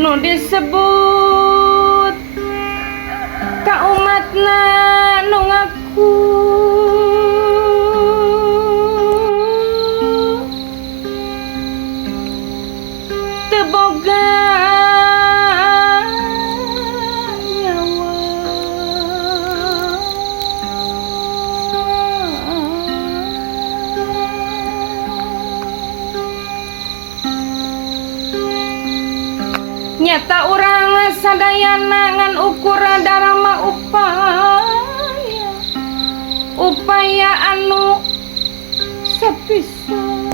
Nu disebut ka umatna nu ngaku teu boga nyawa. Nyata urang sadayana ngan ukur darama upaya anu sapisan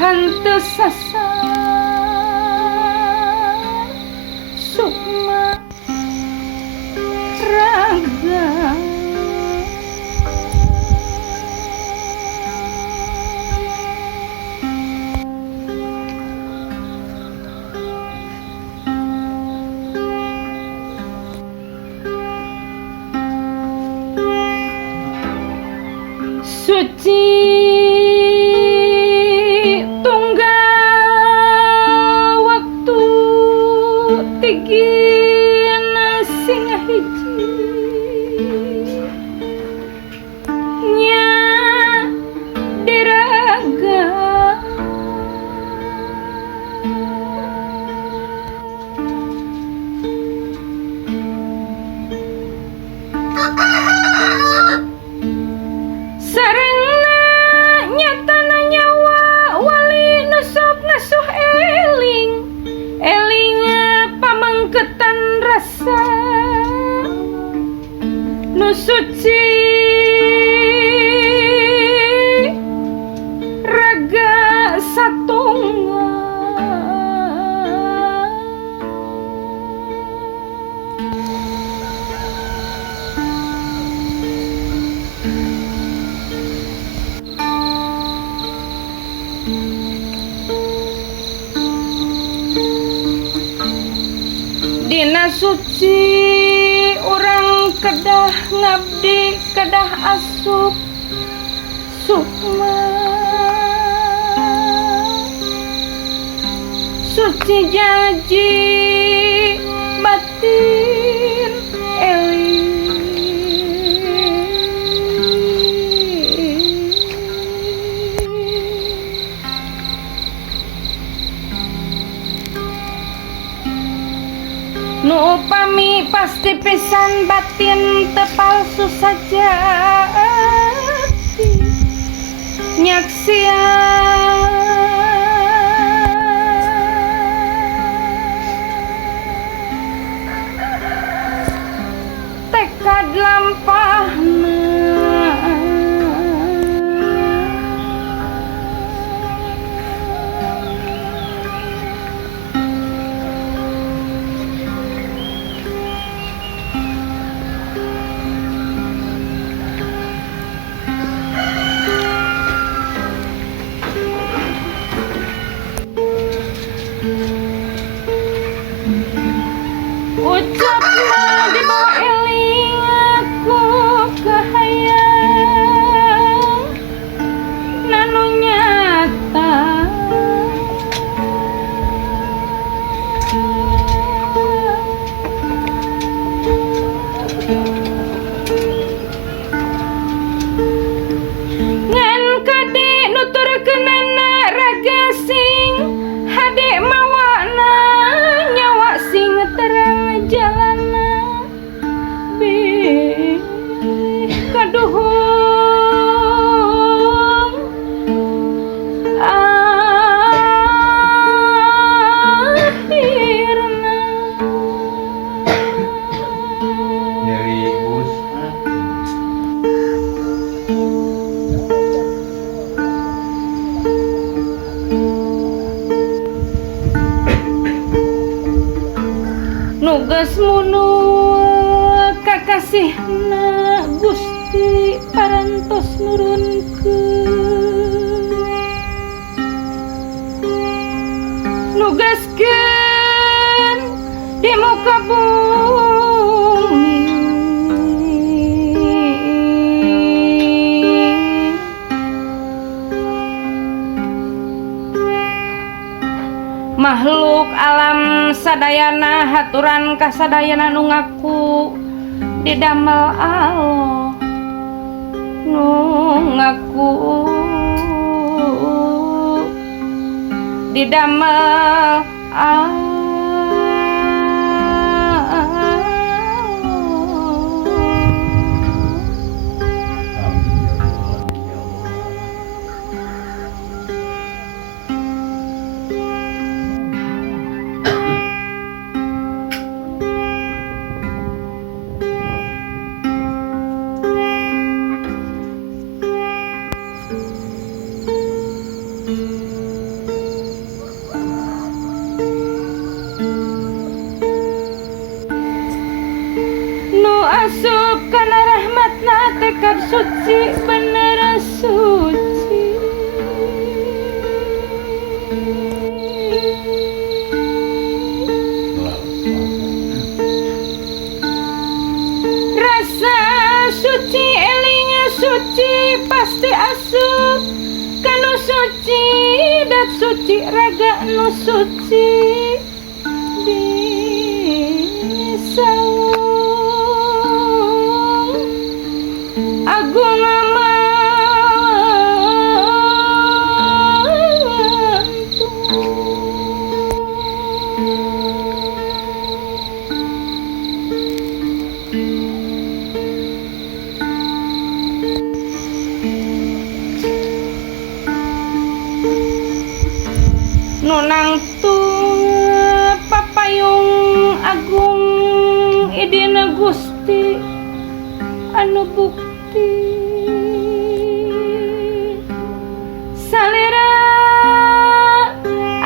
henteu sasar sukma raga. Suci tunggal waktu tigina sing hiji nya diraga sarengna nyatana nyawa wali nusuk nasuh eling pamangketan rasa nu suci raga satunggal. Dina suci urang kedah ngabdi kedah asup sukma suci janji batin eling Gusti pisan batin tepalsu saja nyaksian tekad lampahna ucapna di bawah eling aku kahayang nanu nyata ngan kade nuturkeunana raga sing hade mawana nyawa sing terang jalana bi kaduhung akhirna Dari bus. nugas munu kakasihna Gusti parantos nurunkeun nugaskeun di muka bumi makhluk alam sadayana haturan kasadayana nu ngaku didamel Allah nu ngaku didamel Allah asup kana rahmatna tekad suci bener suci rasa suci eling suci pasti asup kanu suci dat suci raga nu suci bisa agung nunang papayung agung idina Gusti anu bukti salira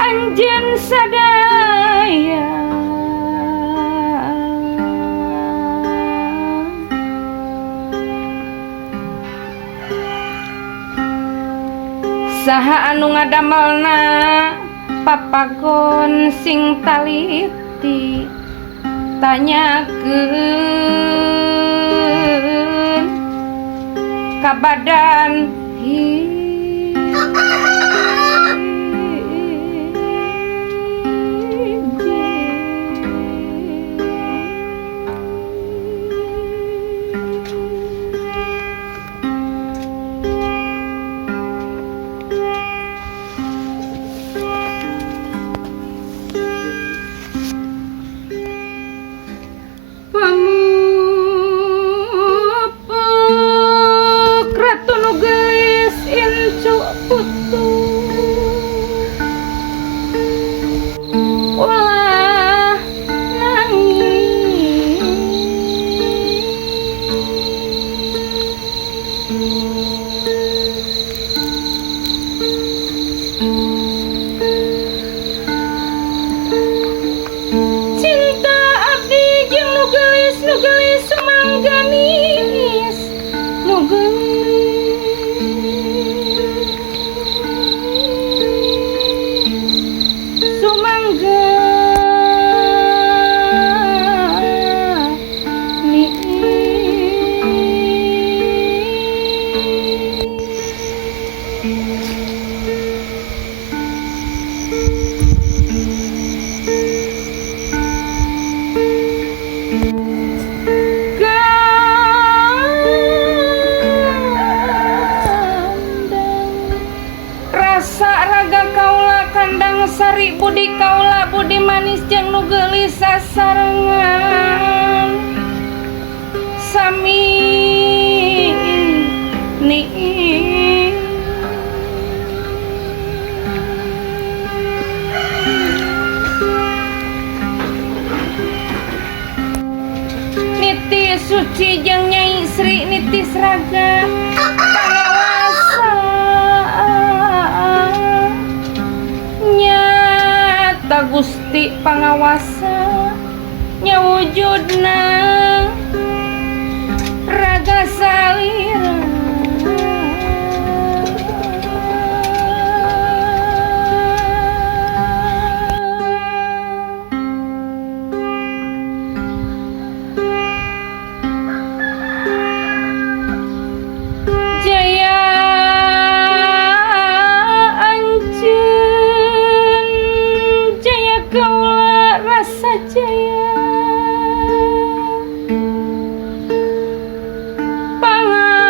anjeun sadaya saha anu ngadamelna papagon sing taliti tanyakeun ka badan hiji sari budi kaula budi manis jeung nu geulis sasarengan sami ni Niti Suci jeung Nyai Sri Niti Sraga pangawasa nyata Gusti pangawasa nyawujudna raga salira Jaya anjeun jaya kaula rasa jaya pangawasa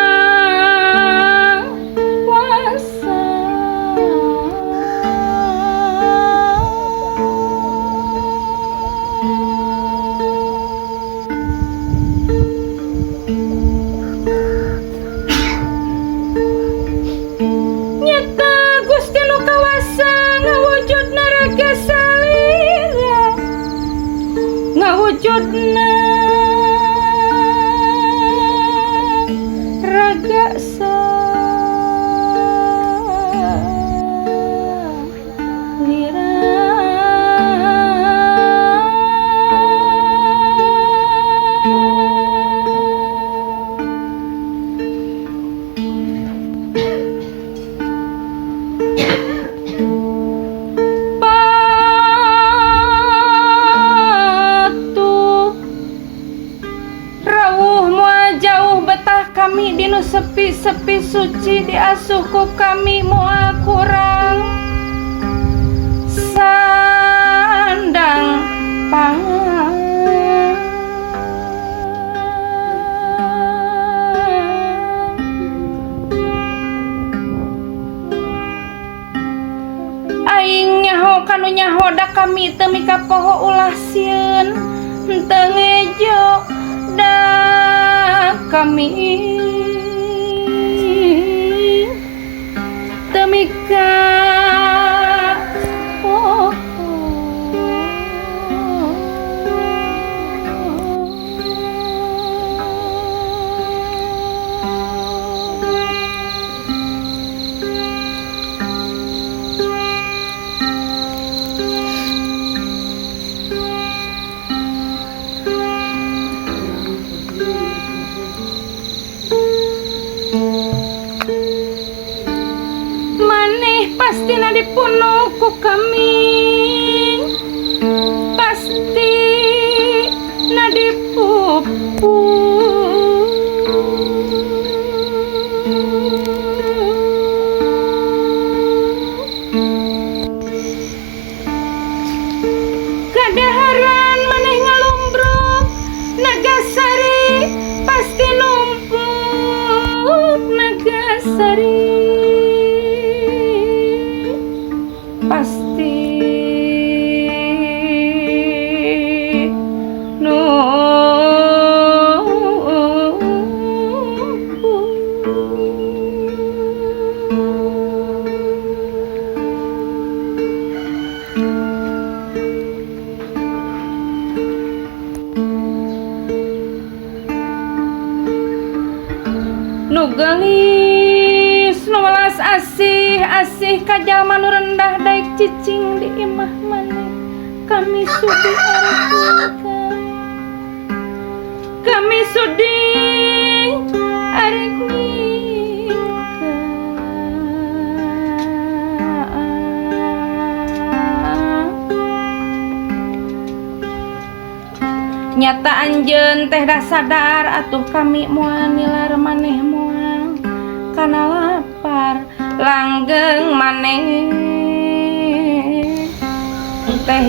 nyata Gusti nu kawasa ngawujudna raga salira ngawujudna raga salira Patuh rawuh moal jauh betah kami dinu sepi-sepi suci diasuh ku kami moal kurang sandang pangan aing nyaho kanu nyaho da kami teu mika poho ulah sieun henteu ngejo da kami teu mika poho maneh pasti na dipunuh ku kami pasti na dipupu kadaharan maneh ngalumbruk Nagasari pasti numpuk Nagasari pasti nu gelis nu welas asih ka jalma nu rendah daek cicing di imah maneh kami sudi arek kami sudi arek nyata anjeun teh dah sadar atuh kami moal nilar maneh moal kana lapar langgeng maneh teh